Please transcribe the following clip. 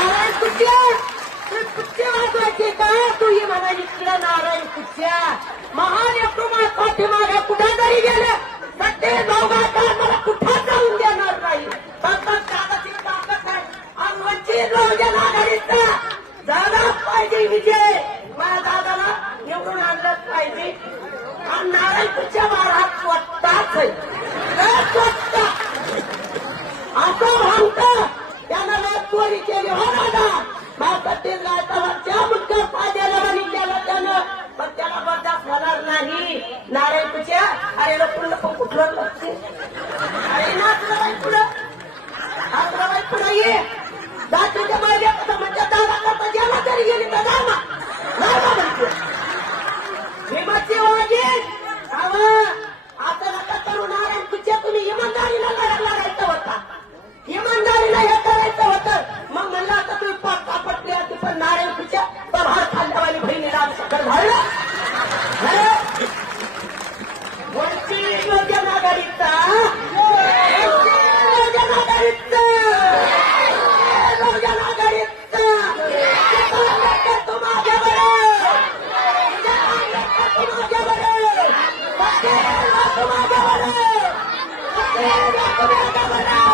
नारायण कुठ्या कुठे वाजवायचे का तू ही म्हणाली तुला नारायण कुठ्या महान येतो पाठीमागा कुठे जरी गेलं सत्य जाऊगा का मला कुठं जाऊन देणार नाही दादाची ताकद आहे आणि वंचित बहुजन आघाडीचा झालाच पाहिजे विजय माझ्या दादाला निवडून आणलंच पाहिजे आणि नारायण कुठच्या महाराज स्वतःच स्वतः असं म्हणतं त्यानं लय चोरी केली हो दादा माझ्यासाठी गायतावरच्या मुलगा पाद्याला बनी केला त्यानं पण त्याला बरदास्त होणार नाही नारायण कुठच्या अरे लोक कुठलं लागते अरे नाचलं पुढं नाचलं पुढं ये दाखवच्या बाहेर कसं म्हणजे दादा करता ज्याला तरी गेली तर जामा म्हणतो भीमाची वागेल आता नका करू नारायण कुठच्या तुम्ही इमानदारीला लढायचं होता इमानदारीला हे करायचं होतं मग म्हणलं आता तुम्ही कापटले असते पण नारायण कुठच्या तर भार खाल्ल्यावाली बहिणीला आमच्याकडे झालं वंचित बहुजन आघाडीचा बहुजन आघाडीचा बहुजन आघाडीचा तू माझ्या बरं तू माझ्या बरं तू माझ्या बरं